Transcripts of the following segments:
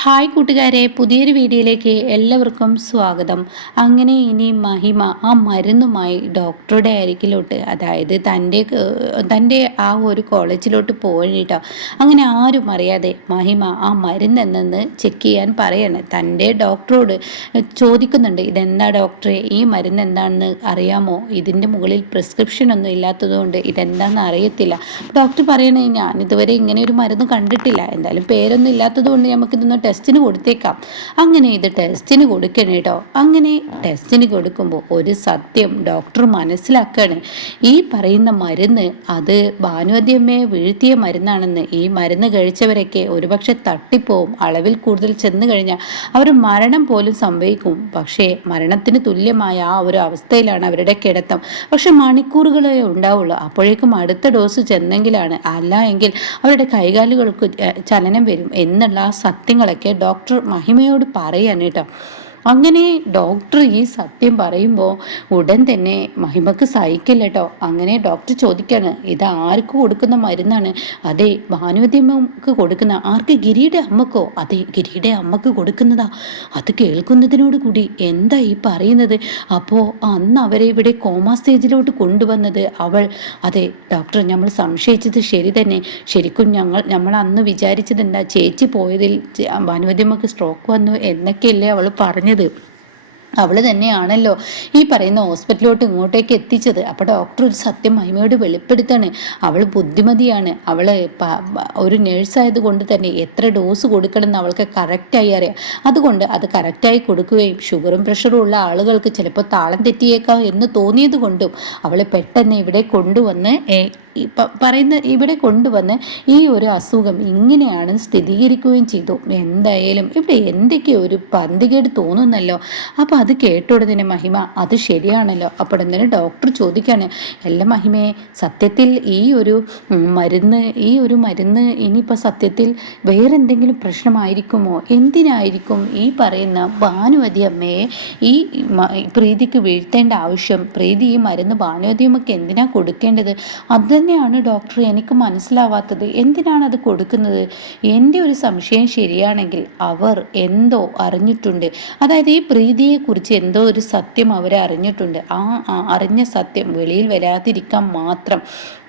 Hi കൂട്ടുകാരെ പുതിയൊരു വീഡിയോയിലേക്ക് എല്ലാവർക്കും സ്വാഗതം. അങ്ങനെ ഇനി മഹിമ ആ മരുന്നുമായി ഡോക്ടറുടെ അരികിലോട്ട് അതായത് തന്റെ തന്റെ ആ ഒരു കോളേജിലോട്ട് പോയിട്ടോ അങ്ങനെ ആരും അറിയാതെ മഹിമ ആ മരുന്ന് എന്നെന്ന് ചെക്ക് ചെയ്യാൻ പറയാണ്. തന്റെ ഡോക്ടറോട് ചോദിക്കുന്നുണ്ട് ഇതെന്താ ഡോക്ടറെ ഈ മരുന്ന് എന്താണെന്ന് അറിയാമോ? ഇതിന്റെ മുകളിൽ പ്രിസ്ക്രിപ്ഷൻ ഒന്നും ഇല്ലാത്തതുകൊണ്ട് ഇതെന്താണെന്ന് അറിയത്തില്ല. ഡോക്ടർ പറയണേ ഞാൻ ഇതുവരെ ഇങ്ങനെ ഒരു മരുന്ന് കണ്ടിട്ടില്ല. എന്തായാലും പേരൊന്നും ഇല്ലാത്തതുകൊണ്ട് നമുക്കിതൊന്ന് ടെസ്റ്റിന് കൊടുത്തേക്കാം. അങ്ങനെ ഇത് ടെസ്റ്റിന് കൊടുക്കണേ കേട്ടോ അങ്ങനെ ടെസ്റ്റിന് കൊടുക്കുമ്പോൾ ഒരു സത്യം ഡോക്ടർ മനസ്സിലാക്കുകയാണ് ഈ പറയുന്ന മരുന്ന് അത് ഭാനുവദ്യമ്മയെ വീഴ്ത്തിയ മരുന്നാണെന്ന് ഈ മരുന്ന് കഴിച്ചവരൊക്കെ ഒരുപക്ഷെ തട്ടിപ്പോവും അളവിൽ കൂടുതൽ ചെന്ന് കഴിഞ്ഞാൽ അവർ മരണം പോലും സംഭവിക്കും. പക്ഷേ മരണത്തിന് തുല്യമായ ആ ഒരു അവസ്ഥയിലാണ് അവരുടെ കിടത്തം. പക്ഷെ മണിക്കൂറുകളേ ഉണ്ടാവുള്ളൂ. അപ്പോഴേക്കും അടുത്ത ഡോസ് ചെന്നെങ്കിലാണ് അല്ല എങ്കിൽ അവരുടെ കൈകാലുകൾക്ക് ചലനം വരും എന്നുള്ള ആ സത്യങ്ങളൊക്കെ ഒക്കെ ഡോക്ടർ മഹിമയോട് പറയാണ് കേട്ടോ. അങ്ങനെ ഡോക്ടർ ഈ സത്യം പറയുമ്പോൾ ഉടൻ തന്നെ മഹിമക്ക് സഹിക്കില്ല കേട്ടോ അങ്ങനെ ഡോക്ടർ ചോദിക്കാണ് ഇത് ആർക്ക് കൊടുക്കുന്ന മരുന്നാണ്? അതെ ഭാനുവതിയമ്മക്ക് കൊടുക്കുന്ന ആർക്ക്? ഗിരിയുടെ അമ്മക്കോ? അതെ ഗിരിയുടെ അമ്മയ്ക്ക് കൊടുക്കുന്നതാ. അത് കേൾക്കുന്നതിനോട് കൂടി എന്താ ഈ പറയുന്നത്? അപ്പോൾ അന്ന് അവരെ ഇവിടെ കോമ സ്റ്റേജിലോട്ട് കൊണ്ടുവന്നത് അവൾ. അതെ ഡോക്ടർ നമ്മൾ സംശയിച്ചത് ശരി തന്നെ. ശരിക്കും ഞങ്ങൾ നമ്മൾ അന്ന് വിചാരിച്ചത് എന്താ ചേച്ചി പോയതിൽ ഭാനുവതിയമ്മക്ക് സ്ട്രോക്ക് വന്നു എന്നൊക്കെയല്ലേ അവൾ പറഞ്ഞത്. പറഞ്ഞത്. അവൾ തന്നെയാണല്ലോ ഈ പറയുന്ന ഹോസ്പിറ്റലിലോട്ട് ഇങ്ങോട്ടേക്ക് എത്തിച്ചത്. അപ്പോൾ ഡോക്ടർ ഒരു സത്യം മഹിമയോട് വെളിപ്പെടുത്താണ്. അവൾ ബുദ്ധിമതിയാണ്. അവൾ ഒരു നേഴ്സായത് കൊണ്ട് തന്നെ എത്ര ഡോസ് കൊടുക്കണം എന്ന് അവൾക്ക് കറക്റ്റായി അറിയാം. അതുകൊണ്ട് അത് കറക്റ്റായി കൊടുക്കുകയും ഷുഗറും പ്രഷറും ഉള്ള ആളുകൾക്ക് ചിലപ്പോൾ താളം തെറ്റിയേക്കാം എന്ന് തോന്നിയത് കൊണ്ടും അവളെ പെട്ടെന്ന് ഇവിടെ കൊണ്ടുവന്ന് പറയുന്ന ഇവിടെ കൊണ്ടുവന്ന് ഈ ഒരു അസുഖം ഇങ്ങനെയാണ് സ്ഥിരീകരിക്കുകയും ചെയ്തു. എന്തായാലും ഇവിടെ എന്തൊക്കെയോ ഒരു പന്തികേട് തോന്നുന്നല്ലോ. അപ്പോൾ അത് കേട്ടുടനെ മഹിമ അത് ശരിയാണല്ലോ. അപ്പോൾ എന്തിനും ഡോക്ടർ ചോദിക്കാണ് അല്ല മഹിമയെ സത്യത്തിൽ ഈ ഒരു മരുന്ന് ഈ ഒരു മരുന്ന് ഇനിയിപ്പോൾ സത്യത്തിൽ വേറെന്തെങ്കിലും പ്രശ്നമായിരിക്കുമോ? എന്തിനായിരിക്കും ഈ പറയുന്ന ഭാനുവതി അമ്മയെ ഈ പ്രീതിക്ക് വീഴ്ത്തേണ്ട ആവശ്യം? പ്രീതി ഈ മരുന്ന് ഭാനുവതി അമ്മയ്ക്ക് എന്തിനാ കൊടുക്കേണ്ടത്? അത് തന്നെയാണ് ഡോക്ടർ എനിക്ക് മനസ്സിലാവാത്തത്. എന്തിനാണ് അത് കൊടുക്കുന്നത്? എന്റെ ഒരു സംശയം ശരിയാണെങ്കിൽ അവർ എന്തോ അറിഞ്ഞിട്ടുണ്ട്. അതായത് ഈ പ്രീതിയെക്കുറിച്ച് എന്തോ ഒരു സത്യം അവർ അറിഞ്ഞിട്ടുണ്ട്. ആ അറിഞ്ഞ സത്യം വെളിയിൽ വരാതിരിക്കാൻ മാത്രം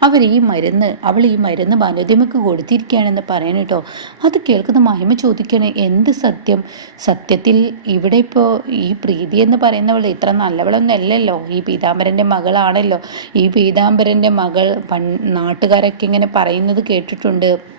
അവർ ഈ മരുന്ന് അവൾ ഈ മരുന്ന് ഭാനുദ്യമക്ക് കൊടുത്തിരിക്കുകയാണെന്ന് പറയണം കേട്ടോ. അത് കേൾക്കുന്ന മഹിമ ചോദിക്കണേ എന്ത് സത്യം? സത്യത്തിൽ ഇവിടെ ഇപ്പോൾ ഈ പ്രീതി എന്ന് പറയുന്നവൾ ഇത്ര നല്ലവളൊന്നും അല്ലല്ലോ. ഈ പീതാംബരന്റെ മകളാണല്ലോ. ഈ പീതാംബരന്റെ മകൾ പൺ നാട്ടുകാരൊക്കെ ഇങ്ങനെ പറയുന്നത് കേട്ടിട്ടുണ്ട്.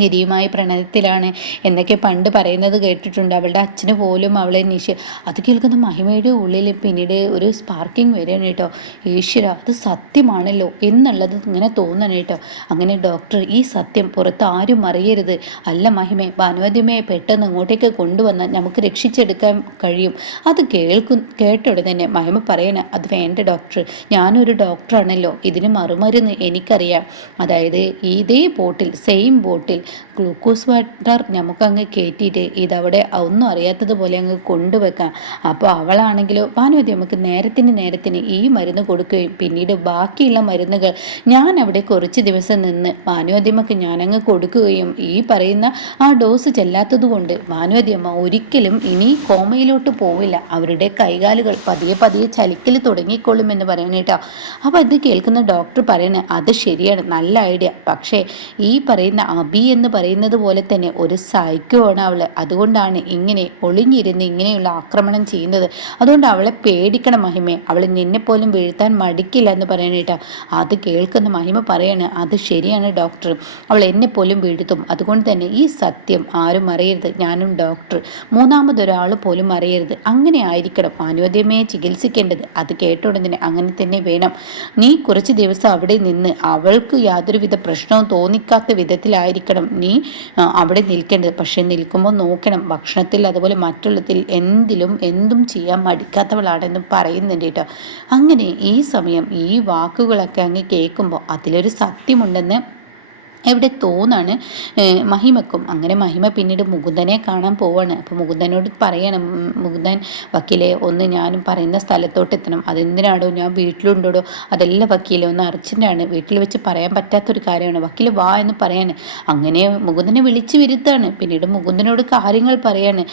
ഗിരിയുമായി പ്രണയത്തിലാണ് എന്നൊക്കെ പണ്ട് പറയുന്നത് കേട്ടിട്ടുണ്ട്. അവളുടെ അച്ഛന് പോലും അവളെ നിശ അത് കേൾക്കുന്ന മഹിമയുടെ ഉള്ളിൽ പിന്നീട് ഒരു സ്പാർക്കിംഗ് വരികയാണ് കേട്ടോ. ഈശ്വര അത് സത്യമാണല്ലോ എന്നുള്ളത് ഇങ്ങനെ തോന്നണം കേട്ടോ. അങ്ങനെ ഡോക്ടർ ഈ സത്യം പുറത്ത് ആരും അറിയരുത്. അല്ല മഹിമയെ ഭാനുവദ്യമയെ പെട്ടെന്ന് ഇങ്ങോട്ടേക്ക് കൊണ്ടുവന്നാൽ നമുക്ക് രക്ഷിച്ചെടുക്കാൻ കഴിയും. അത് കേൾക്കും കേട്ടോടെ തന്നെ മഹിമ പറയണ അത് വേണ്ട ഡോക്ടർ ഞാനൊരു ഡോക്ടറാണല്ലോ ഇതിന് മറുമരുന്ന് എനിക്കറിയാം. അതായത് ഇതേ bottle same bottle glucose water നമുക്ക് നമുക്കങ്ങ് കയറ്റിയിട്ട് ഇതവിടെ ഒന്നും അറിയാത്തതുപോലെ അങ്ങ് കൊണ്ടുവെക്കാം. അപ്പോൾ അവളാണെങ്കിലോ ഭാനുവതി നമുക്ക് നേരത്തിന് നേരത്തിന് ഈ മരുന്ന് കൊടുക്കുകയും പിന്നീട് ബാക്കിയുള്ള മരുന്നുകൾ ഞാൻ അവിടെ കുറച്ച് ദിവസം നിന്ന് ഭാനുവതിയമ്മക്ക് ഞാനങ്ങ് കൊടുക്കുകയും ഈ പറയുന്ന ആ ഡോസ് ചെല്ലാത്തത് കൊണ്ട് ഭാനുവതിയമ്മ ഒരിക്കലും ഇനി കോമയിലോട്ട് പോവില്ല. അവരുടെ കൈകാലുകൾ പതിയെ പതിയെ ചലിക്കൽ തുടങ്ങിക്കൊള്ളും എന്ന് പറയണേട്ടോ അപ്പോൾ ഇത് കേൾക്കുന്ന ഡോക്ടർ പറയണേ അത് ശരിയാണ് നല്ല ഐഡിയ. പക്ഷേ ഈ പറയുന്ന അബി എന്ന് പറയുന്നത് പോലെ തന്നെ ഒരു സൈക്കോ ആണ് അവൾ അതുകൊണ്ടാണ് ഇങ്ങനെ ഒളിഞ്ഞിരുന്ന് ഇങ്ങനെയുള്ള ആക്രമണം ചെയ്യുന്നത്. അതുകൊണ്ട് അവളെ പേടിക്കണം മഹിമയെ അവൾ നിന്നെ പോലും വീഴ്ത്താൻ മടിക്കില്ല എന്ന് പറയാനായിട്ട് അത് കേൾക്കുന്ന മഹിമ പറയാണ് അത് ശരിയാണ് ഡോക്ടർ. അവൾ എന്നെ പോലും വീഴ്ത്തും. അതുകൊണ്ട് തന്നെ ഈ സത്യം ആരും അറിയരുത്. ഞാനും ഡോക്ടർ. മൂന്നാമതൊരാൾ പോലും അറിയരുത്. അങ്ങനെ ആയിരിക്കണം അനുവദ്യമേ ചികിത്സിക്കേണ്ടത്. അത് കേട്ടുടനെ അങ്ങനെ തന്നെ വേണം. നീ കുറച്ച് ദിവസം അവിടെ നിന്ന് അവൾക്ക് യാതൊരുവിധ പ്രശ്നവും തോന്നിക്കാത്ത വിധത്തിലായിരിക്കണം. നീ അവിടെ നിൽക്കേണ്ടത്. പക്ഷെ നിൽക്കുമ്പോൾ നോക്കണം. ഭക്ഷണത്തിൽ അതുപോലെ മറ്റുള്ളതിൽ എന്തിലും എന്തും ചെയ്യാൻ മടിക്കാത്തവളാണെന്ന് പറയുന്നുണ്ട് കേട്ടോ. അങ്ങനെ ഈ സമയം ഈ വാക്കുകളൊക്കെ അങ്ങ് കേൾക്കുമ്പോൾ അതിലൊരു സത്യമുണ്ടെന്ന് എവിടെ തോന്നാണ് മഹിമക്കും. അങ്ങനെ മഹിമ പിന്നീട് മുകുന്ദനെ കാണാൻ പോവാണ്. അപ്പോൾ മുകുന്ദനോട് പറയണം മുകുന്ദൻ വക്കീലെ ഒന്ന് ഞാനും പറയുന്ന സ്ഥലത്തോട്ട് എത്തണം. അതെന്തിനാണോ ഞാൻ വീട്ടിലുണ്ടോടോ? അതല്ല വക്കീലെ ഒന്ന് അർജന്റാണ് വീട്ടിൽ വെച്ച് പറയാൻ പറ്റാത്തൊരു കാര്യമാണ്. വക്കീൽ വാ എന്ന് പറയാണ്. അങ്ങനെ മുകുന്ദനെ വിളിച്ചു വരുത്താണ്. പിന്നീട് മുകുന്ദനോട് കാര്യങ്ങൾ പറയാണ്.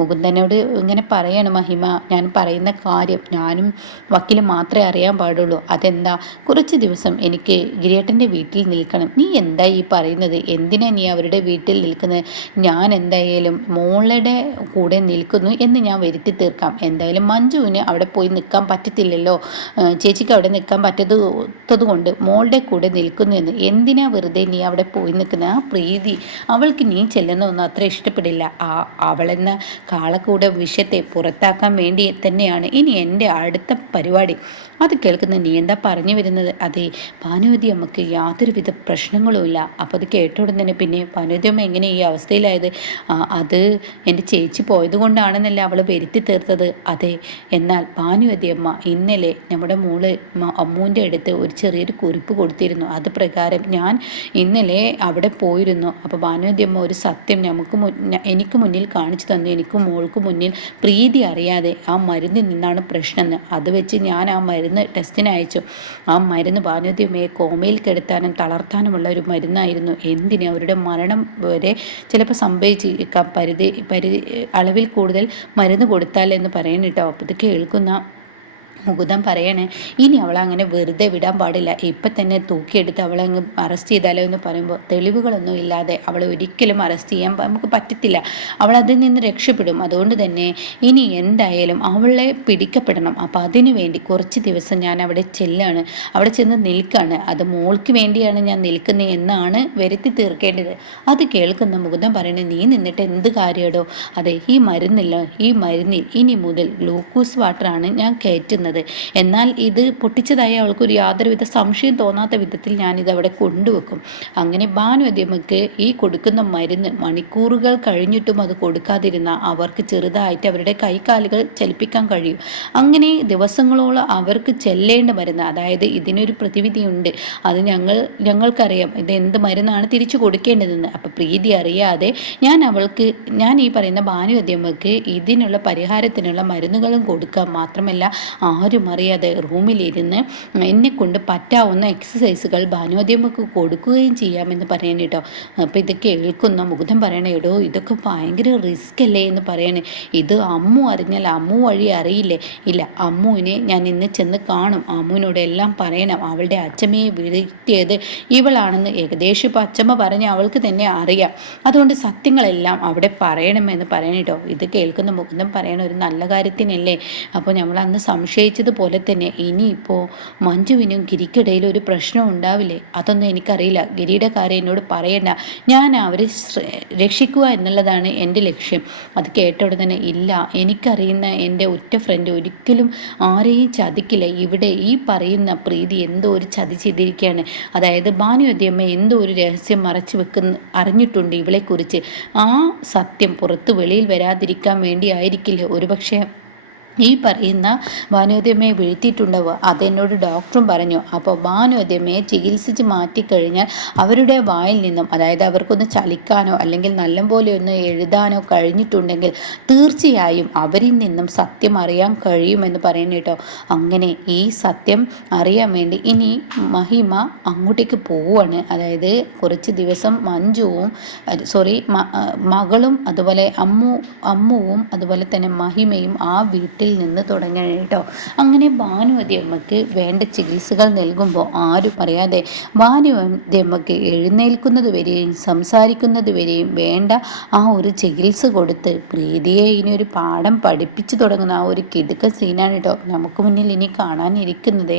മുകുന്ദനോട് ഇങ്ങനെ പറയാണ് മഹിമ ഞാൻ പറയുന്ന കാര്യം ഞാനും വക്കീൽ മാത്രമേ അറിയാൻ പാടുള്ളൂ. അതെന്താ? കുറച്ച് ദിവസം എനിക്ക് ഗിരിയേട്ടന്റെ വീട്ടിൽ നിൽക്കണം. നീ എന്താ എന്താ ഈ പറയുന്നത്? എന്തിനാ നീ അവരുടെ വീട്ടിൽ നിൽക്കുന്നത് ഞാൻ എന്തായാലും മോളുടെ കൂടെ നിൽക്കുന്നു എന്ന് ഞാൻ വരുത്തി തീർക്കാം. എന്തായാലും മഞ്ജുവിന് അവിടെ പോയി നിൽക്കാൻ പറ്റത്തില്ലല്ലോ. ചേച്ചിക്ക് അവിടെ നിൽക്കാൻ പറ്റാത്തത് കൊണ്ട് മോളുടെ കൂടെ നിൽക്കുന്നു എന്ന്. എന്തിനാ വെറുതെ നീ അവിടെ പോയി നിൽക്കുന്നത് ആ പ്രീതി അവൾക്ക് നീ ചെല്ലുന്നതൊന്നും അത്ര ഇഷ്ടപ്പെടില്ല. ആ അവളെന്ന കാളക്കൂടെ വിഷയത്തെ പുറത്താക്കാൻ വേണ്ടി തന്നെയാണ് ഇനി എന്റെ അടുത്ത പരിപാടി. അത് കേൾക്കുന്ന നീ എന്താ പറഞ്ഞു വരുന്നത്? അതെ ഭാനുവതി നമുക്ക് യാതൊരുവിധ പ്രശ്നങ്ങളും ഇല്ല. അപ്പോൾ അത് കേട്ട ഉടനെ പിന്നെ ഭാനുവതി എങ്ങനെ ഈ അവസ്ഥയിലായത്? അത് എന്റെ ചേച്ചി പോയത് കൊണ്ടാണെന്നല്ല അവൾ വരുത്തി തീർത്തത്. അതെ എന്നാൽ ഭാനുവതിയമ്മ ഇന്നലെ നമ്മുടെ മോൾ അമ്മൂന്റെ അടുത്ത് ഒരു ചെറിയൊരു കുറിപ്പ് കൊടുത്തിരുന്നു. അത് പ്രകാരം ഞാൻ ഇന്നലെ അവിടെ പോയിരുന്നു. അപ്പോൾ ഭാനുവതി അമ്മ ഒരു സത്യം നമുക്ക് എനിക്ക് മുന്നിൽ കാണിച്ചു തന്നു. എനിക്ക് മോൾക്ക് മുന്നിൽ പ്രീതി അറിയാതെ ആ മരുന്നിൽ നിന്നാണ് പ്രശ്നം അത് വെച്ച് ഞാൻ ആ മരുന്ന് ടെസ്റ്റിന് അയച്ചു. ആ മരുന്ന് ഭാനുവതിയമ്മയെ കോമയിൽ കെടുത്താനും തളർത്താനുമുള്ള ഒരു മരുന്നായിരുന്നു എന്തിന്? അവരുടെ മരണം വരെ ചിലപ്പോൾ സംഭവിച്ചിരിക്കാം. പരിധി പരിധി അളവിൽ കൂടുതൽ മരുന്ന് കൊടുത്താൽ എന്ന് പറയണിട്ടോ അപ്പോൾ ഇത് കേൾക്കുന്ന മുകുന്ദൻ പറയണേ ഇനി അവളെ അങ്ങനെ വെറുതെ വിടാൻ പാടില്ല. ഇപ്പം തന്നെ തൂക്കിയെടുത്ത് അവളെ അങ്ങ് അറസ്റ്റ് ചെയ്താലോ എന്ന് പറയുമ്പോൾ തെളിവുകളൊന്നും ഇല്ലാതെ അവളെ ഒരിക്കലും അറസ്റ്റ് ചെയ്യാൻ നമുക്ക് പറ്റത്തില്ല. അവൾ അതിൽ നിന്ന് രക്ഷപ്പെടും. അതുകൊണ്ട് തന്നെ ഇനി എന്തായാലും അവളെ പിടിക്കപ്പെടണം. അപ്പം അതിനു വേണ്ടി കുറച്ച് ദിവസം ഞാൻ അവിടെ ചെല്ലാണ്. അവിടെ ചെന്ന് നിൽക്കുകയാണ് അത് മോൾക്ക് വേണ്ടിയാണ് ഞാൻ നിൽക്കുന്നത് എന്നാണ് വരുത്തി തീർക്കേണ്ടത്. അത് കേൾക്കുന്ന മുകുതം പറയണേ നീ നിന്നിട്ട് എന്ത് കാര്യമാടോ അതെ ഈ മരുന്നില്ല. ഈ മരുന്നിൽ ഇനി മുതൽ ഗ്ലൂക്കോസ് വാട്ടറാണ് ഞാൻ കയറ്റുന്നത്. ചെയ്യുന്നത് എന്നാൽ ഇത് പൊട്ടിച്ചതായി അവൾക്കൊരു യാതൊരുവിധ സംശയം തോന്നാത്ത വിധത്തിൽ ഞാനിത് അവിടെ കൊണ്ടുവെക്കും. അങ്ങനെ ഭാനുദ്യമക്ക് ഈ കൊടുക്കുന്ന മരുന്ന് മണിക്കൂറുകൾ കഴിഞ്ഞിട്ടും അത് കൊടുക്കാതിരുന്ന അവർക്ക് ചെറുതായിട്ട് അവരുടെ കൈകാലുകൾ ചലിപ്പിക്കാൻ കഴിയും. അങ്ങനെ ദിവസങ്ങളോളം അവർക്ക് ചെല്ലേണ്ട മരുന്ന് അതായത് ഇതിനൊരു പ്രതിവിധിയുണ്ട്. അത് ഞങ്ങൾ ഞങ്ങൾക്കറിയാം ഇത് എന്ത് മരുന്നാണ് തിരിച്ചു കൊടുക്കേണ്ടതെന്ന്. അപ്പം പ്രീതി അറിയാതെ ഞാൻ അവൾക്ക് ഞാൻ ഈ പറയുന്ന ഭാനുദ്യമക്ക് ഇതിനുള്ള പരിഹാരത്തിനുള്ള മരുന്നുകളും കൊടുക്കാം മാത്രമല്ല ആരും അറിയാതെ റൂമിലിരുന്ന് എന്നെ കൊണ്ട് പറ്റാവുന്ന എക്സസൈസുകൾ ഭാനുവദ്യമ്മക്ക് കൊടുക്കുകയും ചെയ്യാമെന്ന് പറയണ കേട്ടോ. അപ്പം ഇത് കേൾക്കുന്ന മുകുതം പറയണ എടോ ഇതൊക്കെ ഭയങ്കര റിസ്ക് അല്ലേ? എന്ന് പറയണേ. ഇത് അമ്മു അറിഞ്ഞാൽ അമ്മു വഴി അറിയില്ലേ? ഇല്ല അമ്മുവിനെ ഞാൻ ഇന്ന് ചെന്ന് കാണും. അമ്മുവിനോട് എല്ലാം പറയണം. അവളുടെ അച്ഛമ്മയെ വീഴ്ത്തിയത് ഇവളാണെന്ന് ഏകദേശം ഇപ്പം അച്ഛമ്മ പറഞ്ഞ അവൾക്ക് തന്നെ അറിയാം. അതുകൊണ്ട് സത്യങ്ങളെല്ലാം അവിടെ പറയണമെന്ന് പറയണേട്ടോ ഇത് കേൾക്കുന്ന മുകുന്ദം പറയണ ഒരു നല്ല കാര്യത്തിനല്ലേ? അപ്പോൾ നമ്മൾ അന്ന് സംശയിച്ച് നിശ്ചയിച്ചതുപോലെ തന്നെ ഇനിയിപ്പോൾ മഞ്ജുവിനും ഗിരിക്കിടയിൽ ഒരു പ്രശ്നം ഉണ്ടാവില്ലേ? അതൊന്നും എനിക്കറിയില്ല. ഗിരിയുടെ കാര്യം എന്നോട് പറയണ്ട. ഞാൻ അവരെ രക്ഷിക്കുക എന്നുള്ളതാണ് എന്റെ ലക്ഷ്യം. അത് കേട്ട തന്നെ ഇല്ല എനിക്കറിയുന്ന എന്റെ ഒറ്റ ഫ്രണ്ട് ഒരിക്കലും ആരെയും ചതിക്കില്ല. ഇവിടെ ഈ പറയുന്ന പ്രീതി എന്തോ ഒരു ചതി ചെയ്തിരിക്കുകയാണ് അതായത് ഭാനുവദ്യമ്മ എന്തോ ഒരു രഹസ്യം മറച്ചു വെക്കുന്ന അറിഞ്ഞിട്ടുണ്ട് ഇവളെക്കുറിച്ച്. ആ സത്യം പുറത്ത് വെളിയിൽ വരാതിരിക്കാൻ വേണ്ടി ആയിരിക്കില്ല. ഒരുപക്ഷെ ഈ പറയുന്ന ഭാനുദ്യമയെ വീഴ്ത്തിയിട്ടുണ്ടാവുക അതെന്നോട് ഡോക്ടറും പറഞ്ഞു. അപ്പോൾ ഭാനുദ്യമയെ ചികിത്സിച്ച് മാറ്റിക്കഴിഞ്ഞാൽ അവരുടെ വായിൽ നിന്നും അതായത് അവർക്കൊന്ന് ചലിക്കാനോ അല്ലെങ്കിൽ നല്ലപോലെ ഒന്ന് എഴുതാനോ കഴിഞ്ഞിട്ടുണ്ടെങ്കിൽ തീർച്ചയായും അവരിൽ നിന്നും സത്യം അറിയാൻ കഴിയുമെന്ന് പറയുന്നു കേട്ടോ. അങ്ങനെ ഈ സത്യം അറിയാൻ വേണ്ടി ഇനി മഹിമ അങ്ങോട്ടേക്ക് പോവുകയാണ്. അതായത് കുറച്ച് ദിവസം മഞ്ജുവും സോറി മകളും അതുപോലെ അമ്മു അമ്മുവും അതുപോലെ തന്നെ മഹിമയും ആ വീട്ടിൽ വീട്ടിൽ നിന്ന് തുടങ്ങണം കേട്ടോ. അങ്ങനെ ഭാനുവതി അമ്മയ്ക്ക് വേണ്ട ചികിത്സകൾ നൽകുമ്പോൾ ആരും പറയാതെ ഭാനുവതി അമ്മയ്ക്ക് എഴുന്നേൽക്കുന്നത് വരെയും സംസാരിക്കുന്നത് വരെയും വേണ്ട ആ ഒരു ചികിത്സ കൊടുത്ത് പ്രീതിയെ ഇനി ഒരു പാഠം പഠിപ്പിച്ചു തുടങ്ങുന്ന ആ ഒരു കിടുക്ക സീനാണ് കേട്ടോ നമുക്ക് മുന്നിൽ ഇനി കാണാനിരിക്കുന്നത്.